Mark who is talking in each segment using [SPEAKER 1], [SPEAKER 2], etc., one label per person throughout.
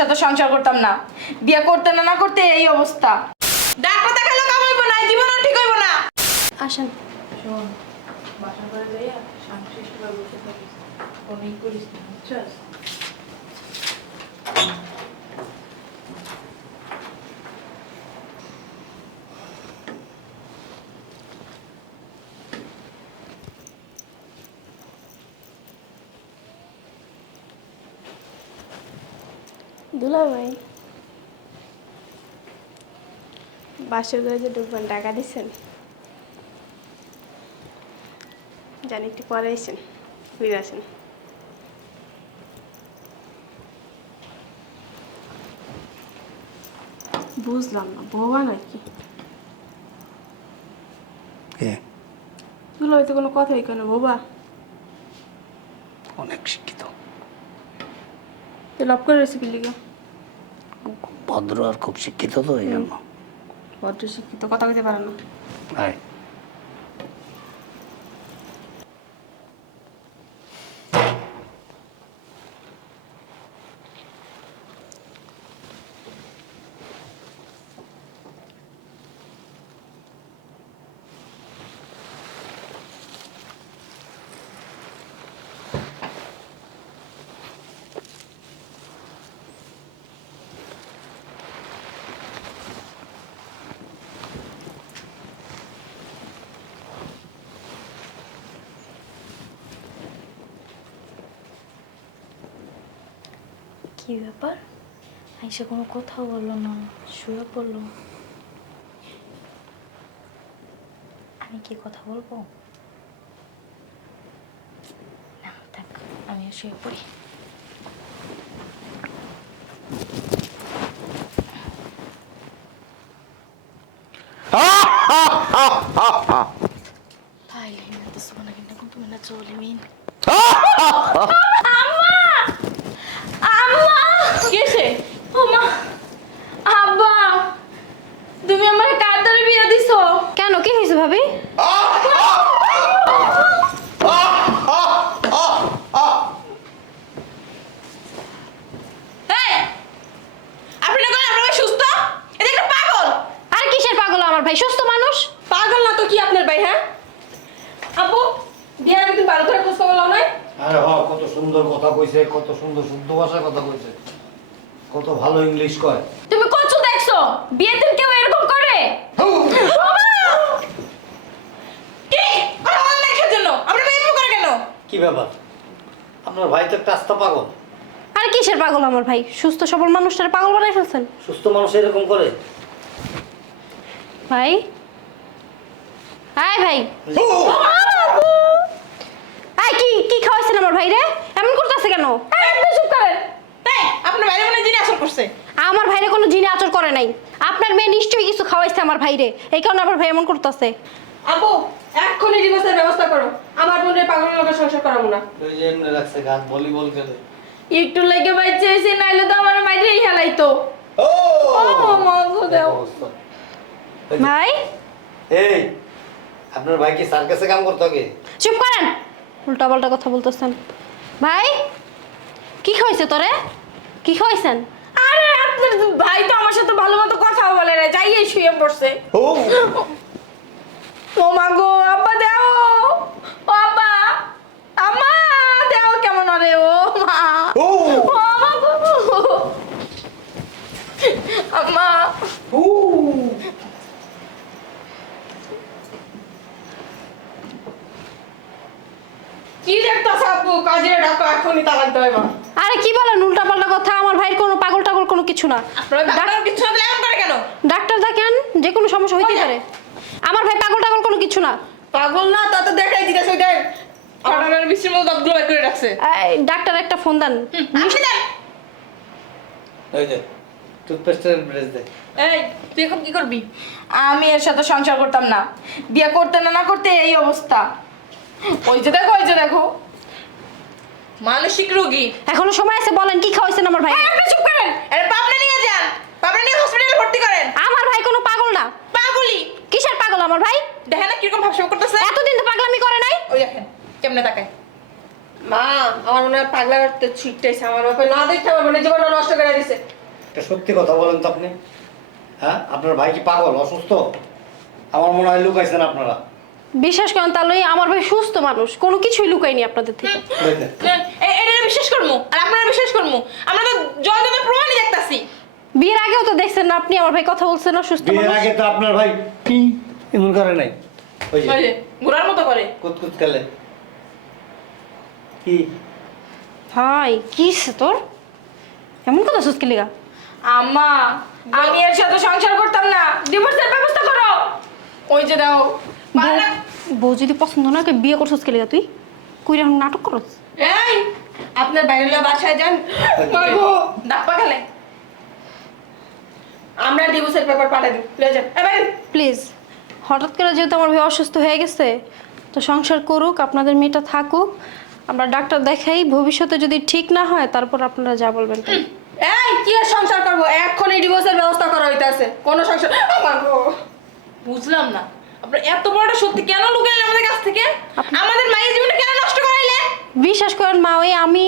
[SPEAKER 1] সাথে সংসার করতাম না। বিয়ে করতে না না করতে এই অবস্থা। ডাক্তার দেখালে হইব না জীবনও ঠিক হইব না।
[SPEAKER 2] আসেন।
[SPEAKER 1] শোন বাসা করে যাইয়া শান্তিষ্ট বসে থাকিস করিস না বুঝছস?
[SPEAKER 2] দুলা ভাই বাসর ঘরে যে ঢুকবেন টাকা দিচ্ছেন? জানি একটু পরে এসেন ফিরে আসেন। বুঝলাম না বোবা নাকি
[SPEAKER 3] কে।
[SPEAKER 2] দুলা ভাই তো কোনো কথাই কেন বোবা।
[SPEAKER 3] অনেক শিক্ষিত।
[SPEAKER 2] লাভ করে রেসিপি লিখে
[SPEAKER 3] ভদ্র আর খুব শিক্ষিত তো এই জন্য।
[SPEAKER 2] ভদ্র শিক্ষিত কথা কইতে পারে না।
[SPEAKER 4] কি ব্যাপার? আইসা কোনো কথাও বলল না শুয়ে পড়ল। আমি কি কথা বলব? না থাক আমি শুয়ে পড়ি। que tengo que me la চলিমিন
[SPEAKER 1] আম্মা কিসে ও মা আব্বা তুমি আমার কার ধরে বিয়ে দিছো?
[SPEAKER 2] কেন কি হয়েছে ভাবি?
[SPEAKER 1] ভাই সুস্থ? এটা পাগল।
[SPEAKER 2] আর কিসের পাগল আমার ভাই? সুস্থ মানুষ?
[SPEAKER 1] পাগল না তো কি আপনার ভাই হ্যাঁ? আব্বু বিয়ার আগে তুমি ভালো করে খোঁজ খবর লাও নাই?
[SPEAKER 3] আরে হ কত সুন্দর কথা কইছে কত সুন্দর শুদ্ধ ভাষায় কথা কইছে। কত ভালো ইংলিশ কয়।
[SPEAKER 1] তুমি কচু দেখছ? বিয়ের দিন কেউ এরকম করে? কি? কথা বলেন না কিসের জন্য আপনার ভাই করে কেন?
[SPEAKER 3] কি ব্যাপার? আপনার ভাই তো একটা আস্তা পাগল।
[SPEAKER 2] আর কিসের পাগল আমার ভাই? সুস্থ সবল মানুষটার পাগল বানাই ফেলছেন।
[SPEAKER 3] সুস্থ মানুষ এরকম করে?
[SPEAKER 2] ভাই? হাই ভাই। আই কি কি খাওয়াইছেন আমার ভাই রে এমন করতেছে কেন
[SPEAKER 1] এই, আপনি চুপ করেন তাই আপনার বাইরে মনে হয় জিনে আসর করছে?
[SPEAKER 2] আমার ভাইরে কোনো জিনে আচর করে নাই। আপনার মেয়ে নিশ্চয়ই কিছু খাওয়াইছে আমার ভাইরে। এই কারণে আমার ভাই এমন করতেছে।
[SPEAKER 1] আব্বু এক্ষুনি ডিভোর্সের ব্যবস্থা করো। আমার বোনের পাগলের লোকের সংসার করাবো না।
[SPEAKER 3] ওই যে এমনি রাখছে গাছ ভলিবল খেলে।
[SPEAKER 1] একটু লেগে বাইছে এসে নাইলে তো আমার মাইরেই হেলাইতো।
[SPEAKER 3] ও!
[SPEAKER 1] ও মা গো দেও।
[SPEAKER 2] ভাই?
[SPEAKER 3] এই আপনার ভাই কি সার্কাসে কাম করতো আগে?
[SPEAKER 2] চুপ করেন। উল্টা পাল্টা কথা বলতেছেন। ভাই কি খাওয়াইছে তোরে? কি খাওয়াইছেন?
[SPEAKER 1] আরে আপনার ভাই তো আমার সাথে ভালো মতো কথা বলে না যাইয়ে শুয়ে পড়ছে।
[SPEAKER 3] ও।
[SPEAKER 1] ও মা গো আব্বা দেও। ও আব্বা আম্মা দেও কেমন আরে ও মা।
[SPEAKER 3] ও।
[SPEAKER 1] ও মা গো। আম্মা।
[SPEAKER 3] ও।
[SPEAKER 1] কি দেখতাছ আব্বু? কাজে ডাকো এখনই তালাক দেয় মা
[SPEAKER 2] আরে কি বলেন? উল্টা পাল্টা কথা আমার ভাইয়ের কোনো পাগল টাগল কোনো কিছু না।
[SPEAKER 1] ডাক্তার কিছু না এমন করে কেন?
[SPEAKER 2] ডাক্তার দেখেন যে কোনো সমস্যা হইতে পারে। আমার ভাই পাগল টাগল কোনো কিছু না।
[SPEAKER 1] পাগল না তা তো দেখাই দিতেছে ওইটাই ফাটানোর বৃষ্টির মতো দাঁতগুলো বের করে রাখছে।
[SPEAKER 2] এই, ডাক্তার একটা ফোন দেন।
[SPEAKER 1] আপনি দেন।
[SPEAKER 3] এই যে টুথপেস্টের ব্রাশ দে।
[SPEAKER 1] এই তুই এখন কি করবি? আমি এর সাথে সংসার করতাম না। বিয়ে করতে না না করতে এই অবস্থা। ওই যে দেখো ওই যে দেখো। মানসিক রোগী।
[SPEAKER 2] এখনও সময় আছে বলেন কি খাওয়াইছেন আমার ভাই?
[SPEAKER 1] আপনি চুপ করেন। আরে পাবনা নিয়ে যান। পাবনা নিয়ে হসপিটালে ভর্তি করেন।
[SPEAKER 2] আমার ভাই কোনো পাগল না।
[SPEAKER 1] পাগলি
[SPEAKER 2] কিসের পাগল আমার ভাই?
[SPEAKER 1] দেখেন না কীরকম ভাবসাব করতেছে।
[SPEAKER 2] এতদিন তো পাগলামি করে নাই।
[SPEAKER 1] ওই দেখেন কেমনে তাকায়।
[SPEAKER 2] মা আমার মনে হয় পাগলা করতে ছিটতেছে। আমার বাপে না দেখতে আমার মানে জীবনটা নষ্ট করে দিছে।
[SPEAKER 3] একটা সত্যি কথা বলেন তো আপনি। হ্যাঁ আপনার ভাই কি পাগল অসুস্থ? আমার মনে হয় লুকাইছেন আপনারা।
[SPEAKER 2] বিশ্বাস করেন তাহলে আমার ভাই সুস্থ মানুষ। কোনো কিছুই লুকাইনি আপনাদের থেকে।
[SPEAKER 1] এটা বিশ্বাস করব আর আপনারা বিশ্বাস করব আমরা তো জল জলের প্রমাণই দেখতাছি।
[SPEAKER 2] বিয়ের আগেও তো দেখছেন না আপনি আমার ভাই কথা বলছেন না সুস্থ
[SPEAKER 3] বিয়ের আগে তো আপনার ভাই কি এমন করে নাই। ওই যে
[SPEAKER 1] ওই মতো করে।
[SPEAKER 3] কুতকুত খেলে কি?
[SPEAKER 2] ভাই কিসে তোর? এমন কথা সুস্কি লিগা
[SPEAKER 1] আম্মা আমি এর সাথে সংসার করতাম না। ডিভোর্সের ব্যবস্থা করো। ওই যে দাও
[SPEAKER 2] বউ- বউ যদি পছন্দ না বিয়ে করছিস কে লিগা তুই? কইরা নাটক করছ
[SPEAKER 1] এই আপনার বাইরে বাসায় যান। খেলে আমরা ডিভোর্সের পেপার দিই লয়ে যান।
[SPEAKER 2] প্লিজ হঠাৎ করে যেহেতু আমার ভাই অসুস্থ হয়ে গেছে তো সংসার করুক আপনাদের মেয়েটা থাকুক আমরা ডাক্তার দেখাই ভবিষ্যতে যদি ঠিক না হয় তারপর আপনারা যা বলবেন।
[SPEAKER 1] এই কি আর সংসার করব? এক্ষুনি ডিভোর্সের ব্যবস্থা করা হইতাছে। কোন সংসার বুঝলাম না। আপনার এত বড়টা সত্যি কেন লুকাইলেন আমাদের কাছ থেকে আমাদের মায়ের জীবনটা কেন নষ্ট করাইলে
[SPEAKER 2] বিশ্বাস করেন মা ওই আমি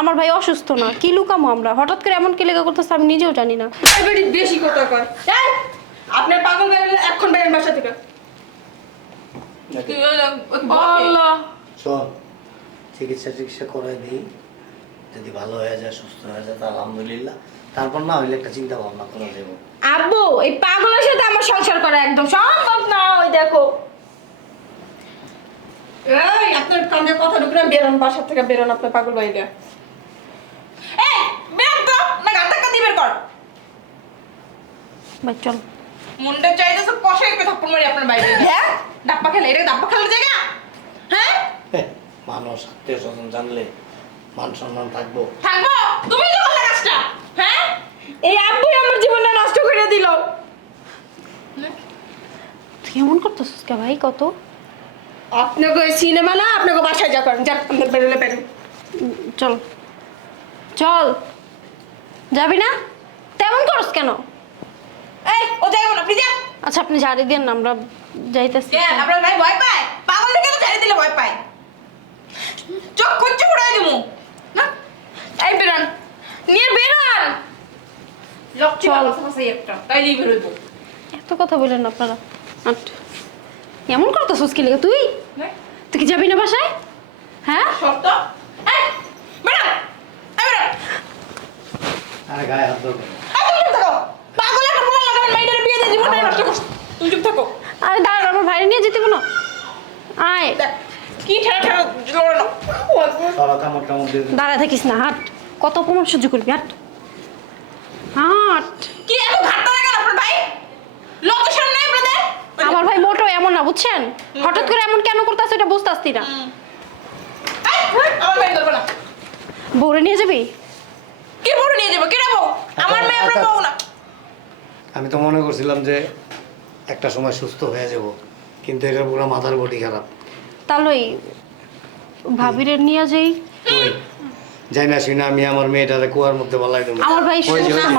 [SPEAKER 2] আমার ভাই অসুস্থ না কি লুকামো আমরা? হঠাৎ করে এমন কি লেগা করতেছে আমি নিজেও জানি না।
[SPEAKER 1] বেশি কথা কয়। আপনার পাগল এখন বেরেন বাসা থেকে।
[SPEAKER 3] চিকিৎসা চিকিৎসা করে দিই যদি ভালো হয়ে যায় সুস্থ হয়ে যায় তা আলহামদুলিল্লাহ। তারপর না হইলে একটা চিন্তা ভাবনা করা যাব
[SPEAKER 1] আব্বু এই পাগলের সাথে আমার সংসার করা একদম সম্ভব না ওই দেখো। আপনার কানে কথা ঢুকে না বেরোন বাসা থেকে বেরোন আপনার পাগল বাইরে এই বেরোন তো না গান টাকা বের কর।
[SPEAKER 2] ভাই চল।
[SPEAKER 1] মুন্ডে চাইতেছে কষে একটু থাপ্পড় মারি আপনার বাইরে। হ্যাঁ? ডাপ্পা খেলে এটা ডাপ্পা খেলার জায়গা? হ্যাঁ?
[SPEAKER 3] হ্যাঁ, মানুষ আত্মীয় স্বজন জানলে মান সম্মান থাকব।
[SPEAKER 1] থাকব? তুমি তো করলে কাজটা। হ্যাঁ? এই আব্বুই আমার জীবনটা নষ্ট করে দিল।
[SPEAKER 2] তুই এমন করতেছিস কে ভাই কত?
[SPEAKER 1] আপনাকে সিনেমা না আপনাকে বাসায় যা করেন যান আপনার বেরোলে বেরোন
[SPEAKER 2] চল। চল। যাবি না? তেমন করস কেন?
[SPEAKER 1] এই ও যাইবো না
[SPEAKER 2] আচ্ছা আপনি ঝাড়ি দেন না আমরা যাইতেছি।
[SPEAKER 1] কেন আপনার ভাই ভয় পায় পাগল তো দিলে ভয় পায় চোখ উড়াই না? এই বেরান। নিয়ে বেরান। লক্ষ্মী
[SPEAKER 2] চল।
[SPEAKER 1] বাবা একটা। তাইলেই বেরোইবো।
[SPEAKER 2] এত কথা বললেন আপনারা। আট। এমন করতেছিস কি লেগে? তুই? তুই কি যাবি না বাসায়? হ্যাঁ?
[SPEAKER 1] শর্ত? এই বেরান এই বেরান
[SPEAKER 3] আরে গায়ে হাত ধরবে না।
[SPEAKER 1] এই তুমি চুপ থাকো! পাগল একটা পোলা লাগাবেন মাইন্ডের বিয়ে দিয়ে জীবনটা নষ্ট করছ। তুমি চুপ থাকো।
[SPEAKER 2] আরে দাঁড়া আমার ভাইরে নিয়ে যেতে না আয়।
[SPEAKER 1] কি ঠেলা লড়ে না।
[SPEAKER 2] দাঁড়া থাকিস না হাট। কত অপমান সহ্য করবি হাট। হাট
[SPEAKER 1] কি এত ঘাটটা লাগে আপনার ভাই লজ্জা শরম নাই আপনাদের
[SPEAKER 2] আমার ভাই মোটো এমন না বুঝছেন? হঠাৎ করে এমন কেন করতেছে এটা বুঝতে আসতি না।
[SPEAKER 1] আমার
[SPEAKER 2] বউরে নিয়ে যাবি?
[SPEAKER 1] কে বড় নিয়ে যাব? কে বউ? আমার মেয়ে আপনার বউ না।
[SPEAKER 3] আমি তো মনে করছিলাম যে একটা সময় সুস্থ হয়ে যাব কিন্তু এটা পুরো মাথার বটি খারাপ।
[SPEAKER 2] তাহলে ওই ভাবিরে নিয়ে যাই।
[SPEAKER 3] যাই না শুনে আমি আমার মেয়েটারে কুয়ার মধ্যে বলাই দেবো।
[SPEAKER 2] আমার ভাই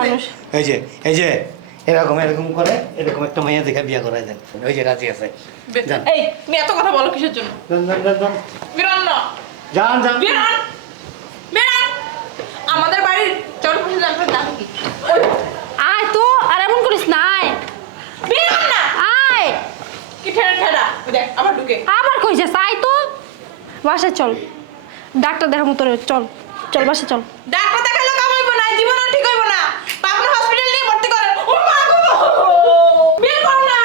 [SPEAKER 2] মানুষ।
[SPEAKER 3] এই যে এই যে এরকম এরকম করে এরকম একটা মেয়ে দেখে বিয়ে করাই দেন। ওই যে রাজি আছে। যান।
[SPEAKER 1] এই তুমি এত কথা বলো কিসের জন্য?
[SPEAKER 3] যান, যান, যান, যান।
[SPEAKER 1] বেরোন না।
[SPEAKER 3] যান যান।
[SPEAKER 1] বেরোন বেরোন আমাদের বাড়ির জানো কি?
[SPEAKER 2] আয় তো আর এমন করিস না আয়।
[SPEAKER 1] বেরোন না!
[SPEAKER 2] আয়।
[SPEAKER 1] কি ঠেলা ঠেলা ওই দেখ আবার ঢুকে।
[SPEAKER 2] আবার কইছে আয় তো। বাসায় চল। ডাক্তার দেখার মতো চল। চল বাসায় চল।
[SPEAKER 1] ডাক্তার দেখালে কাম হইব না জীবন ঠিক হইব না পাবনা হসপিটাল নিয়ে ভর্তি করেন ও মা গো বের করো না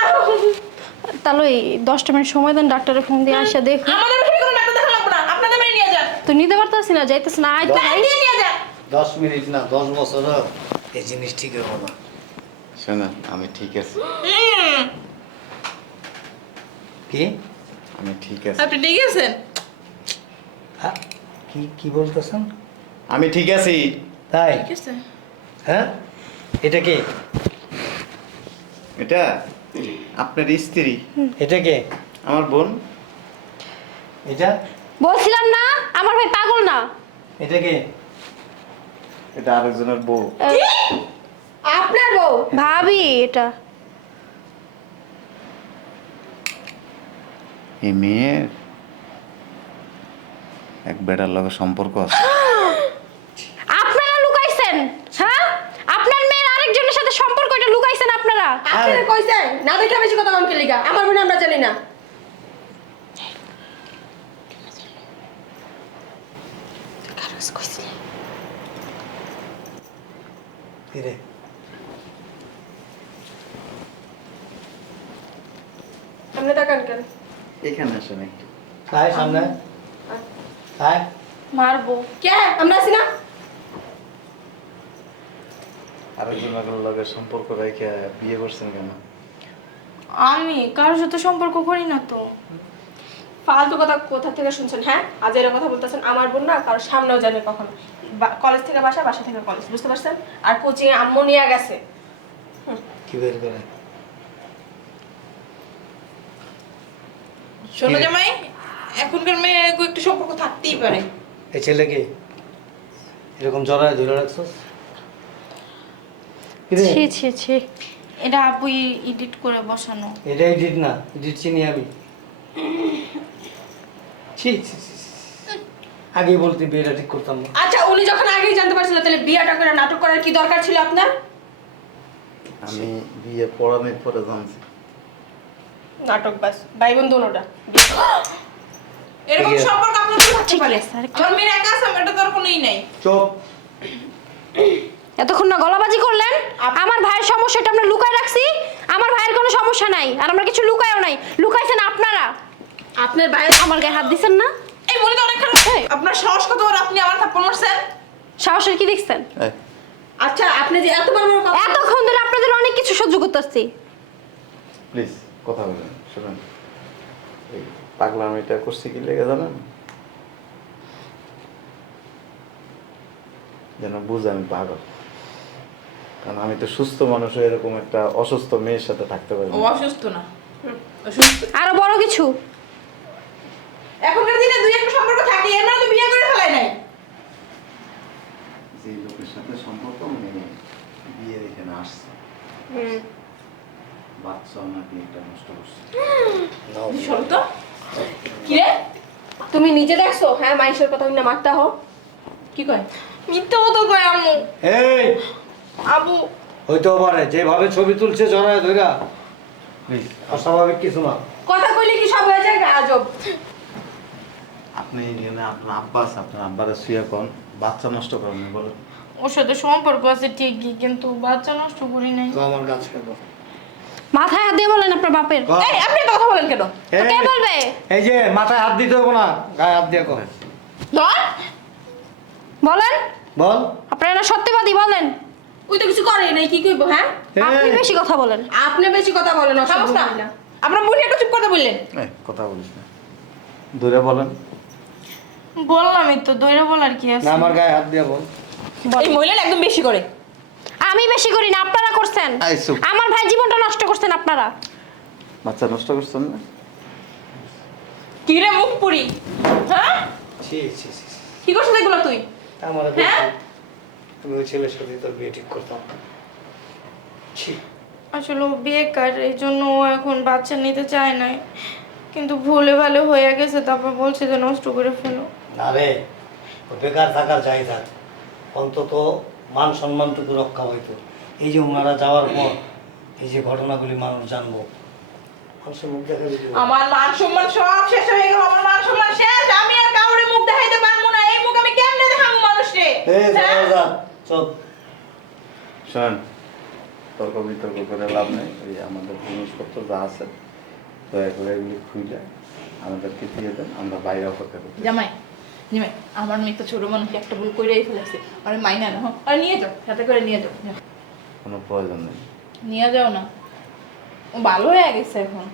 [SPEAKER 2] তাহলে ওই দশটা মিনিট সময় দেন ডাক্তারের ফোন দিয়ে আসা দেখ
[SPEAKER 1] আমাদের বাসায় কোনো ডাক্তার দেখা লাগবে না আপনাদের বাড়ি নিয়ে যান।
[SPEAKER 2] তো নিতে পারতাছি না যাইতেছ না আয় তো ভাই
[SPEAKER 1] নিয়ে যান।
[SPEAKER 3] দশ মিনিট না দশ বছর এই জিনিস ঠিক হব না।
[SPEAKER 5] শোনা আমি ঠিক আছি।
[SPEAKER 3] কি?
[SPEAKER 5] আমি ঠিক আছি।
[SPEAKER 1] আপনি ঠিক আছেন?
[SPEAKER 3] হ্যাঁ কি কি বলতেছেন?
[SPEAKER 5] আমি ঠিক আছি।
[SPEAKER 3] তাই?
[SPEAKER 1] ঠিক আছে।
[SPEAKER 3] হ্যাঁ? এটা কে?
[SPEAKER 5] এটা? আপনার স্ত্রী।
[SPEAKER 3] এটা কে?
[SPEAKER 5] আমার বোন।
[SPEAKER 3] এটা?
[SPEAKER 2] বলছিলাম না আমার ভাই পাগল না।
[SPEAKER 3] এটা কে?
[SPEAKER 5] এটা আরেকজনের বউ।
[SPEAKER 1] আপনার বউ?
[SPEAKER 2] ভাবি এটা।
[SPEAKER 5] এই মেয়ের এক বেটার লগে সম্পর্ক আছে।
[SPEAKER 2] আপনারা লুকাইছেন হ্যাঁ? আপনার মেয়ের আরেকজনের আপনারা
[SPEAKER 1] কইছে না দেখে বেশি কথা কম লিগা আমার বোন আমরা জানি না। আপনি তাকান কেন?
[SPEAKER 5] এখানে আসেন একটু।
[SPEAKER 3] সামনে?
[SPEAKER 4] মারবো।
[SPEAKER 1] কে? আমরা আছি না?
[SPEAKER 5] আরেকজনের লগে সম্পর্ক রেখে বিয়ে করছেন কেন?
[SPEAKER 4] আমি কারোর সাথে সম্পর্ক করি না তো।
[SPEAKER 1] ফালতু কথা কোথা থেকে শুনছেন হ্যাঁ? আজ এর কথা বলতেছেন আমার বোন না কারোর সামনেও জানে কখনো। কলেজ থেকে বাসা বাসা থেকে কলেজ বুঝতে পারছেন? আর কোচিং আম্মু নিয়ে গেছে।
[SPEAKER 3] কি বের করে?
[SPEAKER 1] শোনো জামাই এখনকার মেয়ে একটু সম্পর্ক থাকতেই পারে।
[SPEAKER 3] এই ছেলেকে এরকম জড়ায় ধরে রাখছস?
[SPEAKER 2] ছি ছি ছি।
[SPEAKER 4] এটা আপু এডিট করে বসানো।
[SPEAKER 3] এটা এডিট না এডিট চিনি আমি। ছি ছি ছি, ছি। বলতে বিয়েটা ঠিক করতাম না।
[SPEAKER 1] আচ্ছা উনি যখন আগেই জানতে পারছিল তাহলে বিয়েটা করে নাটক করার কি দরকার ছিল আপনার?
[SPEAKER 5] আমি বিয়ে পড়ানোর পরে জানছি।
[SPEAKER 1] নাটক বাস ভাই বোন দোনোটা এরকম সম্পর্ক আপনার সাথে থাকতে পারে। আমার মেয়ের একা আছে এটা তো আর কোনোই নাই।
[SPEAKER 3] চোপ।
[SPEAKER 2] এতক্ষণ না গলাবাজি করলেন? আমার ভাইয়ের সমস্যাটা আমরা লুকায় রাখছি। আমার ভাইয়ের কোনো সমস্যা নাই আর আমরা কিছু লুকায়ও নাই। লুকাইছেন আপনারা?
[SPEAKER 1] আপনার ভাইয়ের
[SPEAKER 2] আমার গায়ে হাত দিছেন না?
[SPEAKER 1] এই বলে তো অনেক খারাপ। আপনার সাহস কত বড় আপনি আমার থাপ্পড় মারছেন?
[SPEAKER 2] সাহসের কি দেখছেন?
[SPEAKER 1] আচ্ছা আপনি যে এত বড় বড় কথা
[SPEAKER 2] এতক্ষণ ধরে আপনাদের অনেক কিছু সহ্য করতেছি।
[SPEAKER 5] প্লিজ কথা বলেন শুনুন। এই পাগলামিটা করছি কি লেগে জানেন? যেন বুঝ আমি পাগল। কারণ আমি তো সুস্থ মানুষ এরকম একটা অসুস্থ মেয়ের সাথে থাকতে পারি
[SPEAKER 1] ও অসুস্থ না।
[SPEAKER 2] আরও বড় কিছু?
[SPEAKER 1] এখনকার দিনে দুই একটা সম্পর্ক থাকে এর মানে তো বিয়ে করে ফেলাই নাই।
[SPEAKER 5] যে লোকের সাথে সম্পর্ক মেয়ে বিয়ে এখানে আসছে। বাচ্চাও নাকি একটা নষ্ট করছে।
[SPEAKER 3] নাও।
[SPEAKER 1] শোনো তো। কি রে? তুমি নিজে দেখছ? হ্যাঁ মাইশের কথা না মারতে হো কি কয়? মিথ্যা কথা কয় আম্মু।
[SPEAKER 3] এই!
[SPEAKER 1] আবু।
[SPEAKER 3] হইতেও পারে যেভাবে ছবি তুলছে জড়ায় ধইরা প্লিজ অস্বাভাবিক কিছু না।
[SPEAKER 1] কথা কইলে কি সব হয়ে যায়? আজব।
[SPEAKER 5] আপনি এখানে আপনার আব্বা আছে আপনার আব্বারে শুয়ে কোন বাচ্চা নষ্ট করেন বলেন।
[SPEAKER 4] ওর সাথে সম্পর্ক আছে ঠিকই কিন্তু বাচ্চা নষ্ট করি নাই।
[SPEAKER 3] তো আমার কাছে
[SPEAKER 2] মাথায় হাত দিয়ে বলেন আপনার বাপের।
[SPEAKER 1] এই আপনি কথা বলেন কেন?
[SPEAKER 2] কে বলবে?
[SPEAKER 3] এই যে মাথায় হাত দিতে হবে না গায়ে হাত দিয়ে কর।
[SPEAKER 1] ধর।
[SPEAKER 2] বলেন।
[SPEAKER 3] বল।
[SPEAKER 2] আপনারা না সত্যিবাদী বলেন।
[SPEAKER 1] ওই তো কিছু করে নাই কি কইবো হ্যাঁ?
[SPEAKER 2] আপনি বেশি কথা বলেন।
[SPEAKER 1] আপনি বেশি কথা বলেন অসুবিধা না আপনার একটু চুপ কথা বললেন।
[SPEAKER 5] কথা বলিস না। দূরে বলেন।
[SPEAKER 4] বললামই তো দৈরে বলার কি
[SPEAKER 3] না আমার গায়ে হাত দিয়ে বল।
[SPEAKER 1] এই মহিলা একদম বেশি করে।
[SPEAKER 2] আমি বেশি করি না আপনারা করছেন। আমার ভাই জীবনটা নষ্ট করছেন আপনারা।
[SPEAKER 5] বাচ্চা নষ্ট করছেন না?
[SPEAKER 1] কি রে মুখ পুরি হ্যাঁ?
[SPEAKER 3] ছি ছি।
[SPEAKER 1] কি করছিস এগুলো তুই? হ্যাঁ?
[SPEAKER 3] তুমি ওই ছেলের সাথে তোর বিয়ে ঠিক করতাম। ছি।
[SPEAKER 4] আসলে ও বেকার এই জন্য ও এখন বাচ্চা নিতে চায় নাই। কিন্তু ভুলে ভালো হয়ে গেছে তারপর বলছে যে নষ্ট করে ফেলো।
[SPEAKER 3] না রে ও বেকার থাকার যাই থাক অন্তত মান সম্মানটুকু রক্ষা হইতো। এই যে ওনারা যাওয়ার পর এই যে ঘটনাগুলি মানুষ জানব। মানুষের মুখ দেখা দিতে
[SPEAKER 1] আমার মান সম্মান সব শেষ হয়ে গেল আমার মান সম্মান শেষ। আমি আর কাউরে মুখ দেখাইতে পারব না এই মুখ আমি কেমনে দেখাবো মানুষকে হ্যাঁ?
[SPEAKER 3] চল।
[SPEAKER 5] শোনেন তর্ক বিতর্ক করে লাভ নেই ওই আমাদের জিনিসপত্র যা আছে দয়া করে এগুলি খুলে আমাদেরকে দিয়ে দেন আমরা বাইরে অপেক্ষা করতে
[SPEAKER 1] জামাই জামাই আমার মেয়ে তো ছোট মানুষ একটা ভুল কইরাই ফেলেছে আরে মাইনা না হ্যাঁ? আরে নিয়ে যাও সাথে করে নিয়ে যাও। যাও।
[SPEAKER 5] কোনো প্রয়োজন নেই।
[SPEAKER 1] নিয়ে যাও না। ও ভালো হয়ে গেছে এখন।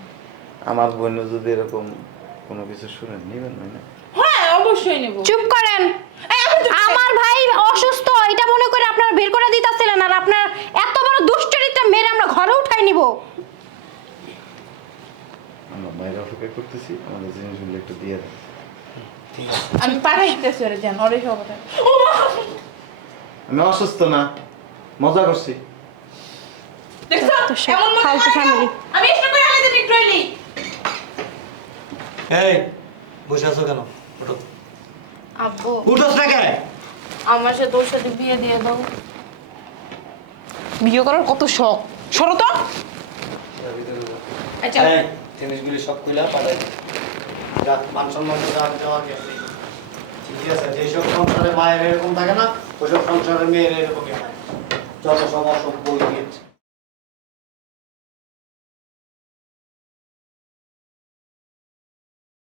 [SPEAKER 5] আমার বোন যদি এরকম কোনো কিছু শুনে নিবেন না
[SPEAKER 1] হ্যাঁ অবশ্যই নেব।
[SPEAKER 2] চুপ করেন আমার ভাই অসুস্থ এটা মনে করে আপনারা বের করে দিতেছিলেন আর আপনার এত বড় দুশ্চরিত্রা মেরে আমরা ঘরে উঠাই নিব।
[SPEAKER 5] আমরা বাইরে অপেক্ষা করতেছি আমাদের জিনিসগুলো একটু দিয়ে দেন।
[SPEAKER 1] আমি ওরে জান ওরে সব!
[SPEAKER 5] আমি অসুস্থ না মজা করছি।
[SPEAKER 1] দেখছ?
[SPEAKER 2] তো সব
[SPEAKER 1] এমন
[SPEAKER 2] ফালতু
[SPEAKER 1] আমি একটু করে আলাদা ঠিক রইলি
[SPEAKER 3] এই বসে আছো কেন? ওঠো
[SPEAKER 4] আব্বু।
[SPEAKER 3] উঠোস না কে?
[SPEAKER 4] আমার সাথে বিয়ে দিয়ে দাও।
[SPEAKER 1] বিয়ে করার কত শখ। সরো তো। আচ্ছা
[SPEAKER 3] জিনিসগুলি সব খুলে পাঠাই যা মান সম্মান যা দেওয়া গেছে ঠিকই আছে যেসব সংসারে মায়ের এরকম থাকে না ওইসব সংসারে মেয়ের এরকমই হয়। যত সব অসভ্য